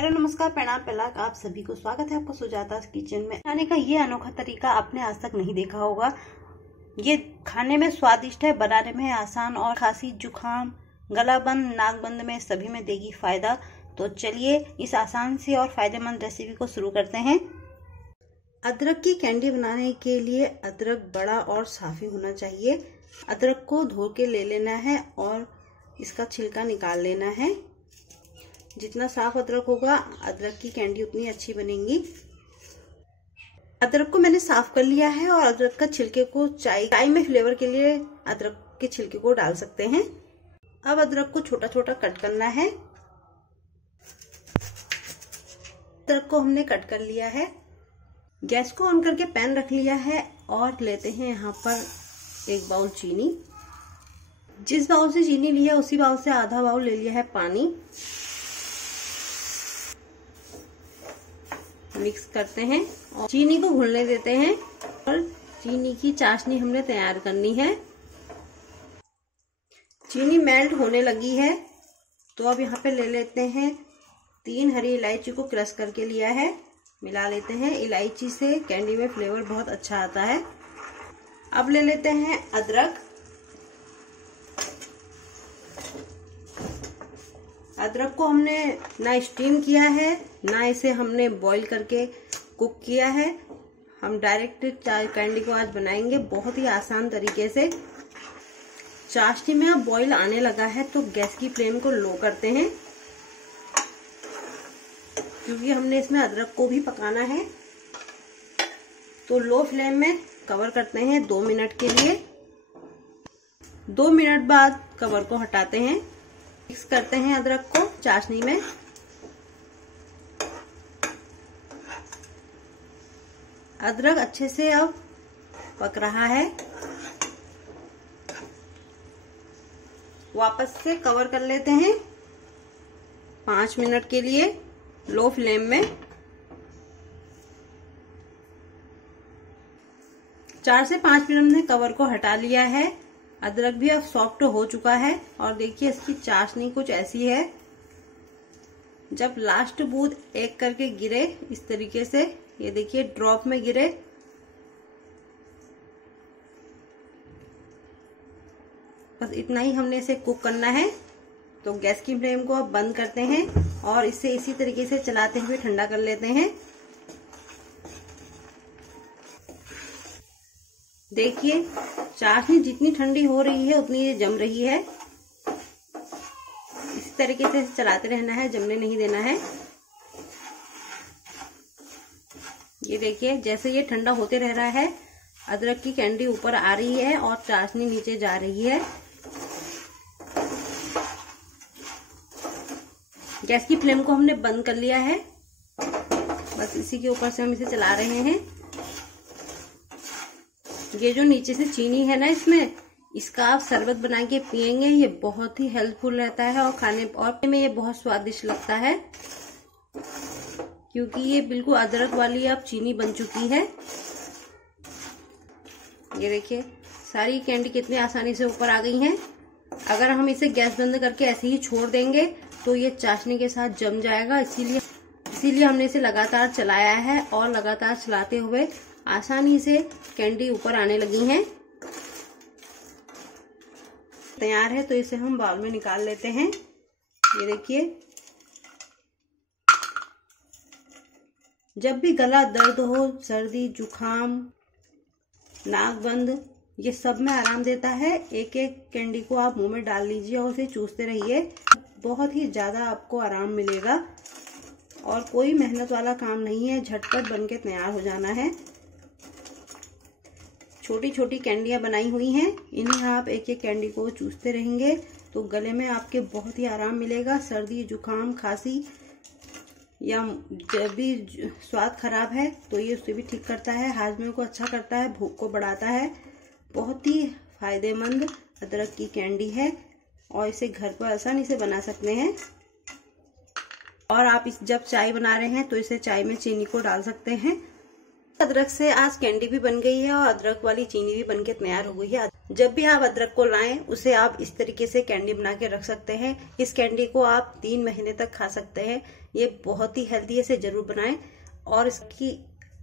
Hello नमस्कार प्रणाम पहलाक, आप सभी को स्वागत है आपको सुजाता किचन में। खाने का ये अनोखा तरीका आपने आज तक नहीं देखा होगा। ये खाने में स्वादिष्ट है, बनाने में आसान और खांसी जुकाम गला बंद नाक बंद में सभी में देगी फायदा। तो चलिए इस आसान सी और फायदेमंद रेसिपी को शुरू करते हैं। अदरक की कैंडी बनाने के लिए अदरक बड़ा और साफी होना चाहिए। अदरक को धो के ले लेना है और इसका छिलका निकाल लेना है। जितना साफ अदरक होगा अदरक की कैंडी उतनी अच्छी बनेगी। अदरक को मैंने साफ कर लिया है और अदरक का छिलके को चाय में फ्लेवर के लिए अदरक के छिलके को डाल सकते हैं। अब अदरक को छोटा छोटा कट करना है। अदरक को हमने कट कर लिया है। गैस को ऑन करके पैन रख लिया है और लेते हैं यहाँ पर एक बाउल चीनी। जिस बाउल से चीनी लिया उसी बाउल से आधा बाउल ले लिया है पानी। मिक्स करते हैं और चीनी को घुलने देते हैं और चीनी की चाशनी हमने तैयार करनी है। चीनी मेल्ट होने लगी है तो अब यहाँ पे ले लेते हैं 3 हरी इलायची को क्रश करके लिया है, मिला लेते हैं। इलायची से कैंडी में फ्लेवर बहुत अच्छा आता है। अब ले लेते हैं अदरक। अदरक को हमने ना स्टीम किया है ना इसे हमने बॉईल करके कुक किया है। हम डायरेक्ट कैंडी को आज बनाएंगे बहुत ही आसान तरीके से। चाशनी में अब बॉईल आने लगा है तो गैस की फ्लेम को लो करते हैं क्योंकि हमने इसमें अदरक को भी पकाना है। तो लो फ्लेम में कवर करते हैं 2 मिनट के लिए। 2 मिनट बाद कवर को हटाते हैं। मिक्स करते हैं अदरक को चाशनी में। अदरक अच्छे से अब पक रहा है। वापस से कवर कर लेते हैं 5 मिनट के लिए लो फ्लेम में। 4 से 5 मिनट में कवर को हटा लिया है। अदरक भी अब सॉफ्ट हो चुका है और देखिए इसकी चाशनी कुछ ऐसी है। जब लास्ट बूंद एक करके गिरे इस तरीके से, ये देखिए ड्रॉप में गिरे, बस इतना ही हमने इसे कुक करना है। तो गैस की फ्लेम को अब बंद करते हैं और इसे इसी तरीके से चलाते हुए ठंडा कर लेते हैं। देखिए चाशनी जितनी ठंडी हो रही है उतनी ये जम रही है। इसी तरीके से चलाते रहना है, जमने नहीं देना है। ये देखिए जैसे ये ठंडा होते रह रहा है अदरक की कैंडी ऊपर आ रही है और चाशनी नीचे जा रही है। गैस की फ्लेम को हमने बंद कर लिया है। बस इसी के ऊपर से हम इसे चला रहे हैं। ये जो नीचे से चीनी है ना, इसका आप शरबत बना के पियेंगे, ये बहुत ही हेल्पफुल रहता है और खाने में ये बहुत स्वादिष्ट लगता है क्योंकि ये बिल्कुल अदरक वाली अब चीनी बन चुकी है। ये देखिए सारी कैंडी कितनी आसानी से ऊपर आ गई हैं। अगर हम इसे गैस बंद करके ऐसे ही छोड़ देंगे तो ये चाशनी के साथ जम जाएगा। इसीलिए हमने इसे लगातार चलाया है और लगातार चलाते हुए आसानी से कैंडी ऊपर आने लगी हैं। तैयार है तो इसे हम बाउल में निकाल लेते हैं। ये देखिए जब भी गला दर्द हो, सर्दी जुकाम नाक बंद, ये सब में आराम देता है। एक एक कैंडी को आप मुंह में डाल लीजिए और उसे चूसते रहिए। बहुत ही ज्यादा आपको आराम मिलेगा और कोई मेहनत वाला काम नहीं है, झटपट बनके तैयार हो जाना है। छोटी छोटी कैंडियां बनाई हुई हैं, इन्हें आप एक एक कैंडी को चूसते रहेंगे तो गले में आपके बहुत ही आराम मिलेगा। सर्दी जुकाम खांसी या जब भी स्वाद खराब है तो ये उसे भी ठीक करता है, हाजमे को अच्छा करता है, भूख को बढ़ाता है। बहुत ही फायदेमंद अदरक की कैंडी है और इसे घर पर आसानी से बना सकते हैं। और आप जब चाय बना रहे हैं तो इसे चाय में चीनी को डाल सकते हैं अदरक से आज कैंडी भी बन गई है और अदरक वाली चीनी भी बनके तैयार हो गई है। जब भी आप अदरक को लाएं उसे आप इस तरीके से कैंडी बना के रख सकते हैं। इस कैंडी को आप 3 महीने तक खा सकते हैं। ये बहुत ही हेल्दी है, इसे जरूर बनाएं। और इसकी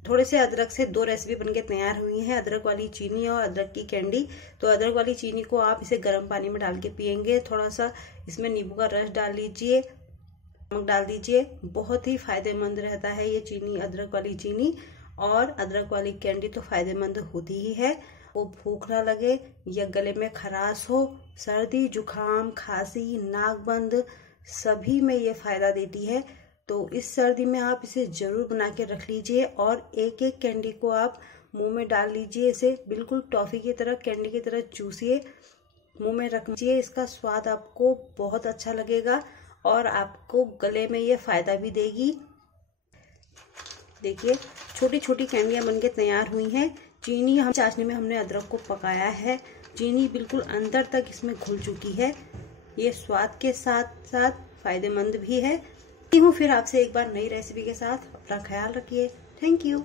थोड़े से अदरक से 2 रेसिपी बनके तैयार हुई हैं, अदरक वाली चीनी और अदरक की कैंडी। तो अदरक वाली चीनी को आप इसे गर्म पानी में डाल के पियेंगे, थोड़ा सा इसमें नींबू का रस डाल लीजिए, नमक डाल दीजिए। बहुत ही फायदेमंद रहता है ये चीनी, अदरक वाली चीनी और अदरक वाली कैंडी तो फायदेमंद होती ही है। वो भूख ना लगे या गले में खराश हो, सर्दी जुकाम खांसी नाक बंद सभी में ये फायदा देती है। तो इस सर्दी में आप इसे जरूर बना के रख लीजिए और एक एक कैंडी को आप मुंह में डाल लीजिए। इसे बिल्कुल टॉफी की तरह, कैंडी की तरह चूसिए, मुंह में रख लीजिए। इसका स्वाद आपको बहुत अच्छा लगेगा और आपको गले में ये फायदा भी देगी। देखिए छोटी छोटी कैंडियां बनके तैयार हुई हैं। चीनी हम चाशनी में हमने अदरक को पकाया है, चीनी बिल्कुल अंदर तक इसमें घुल चुकी है। ये स्वाद के साथ साथ फायदेमंद भी है। फिर आपसे एक बार नई रेसिपी के साथ, अपना ख्याल रखिए। Thank you.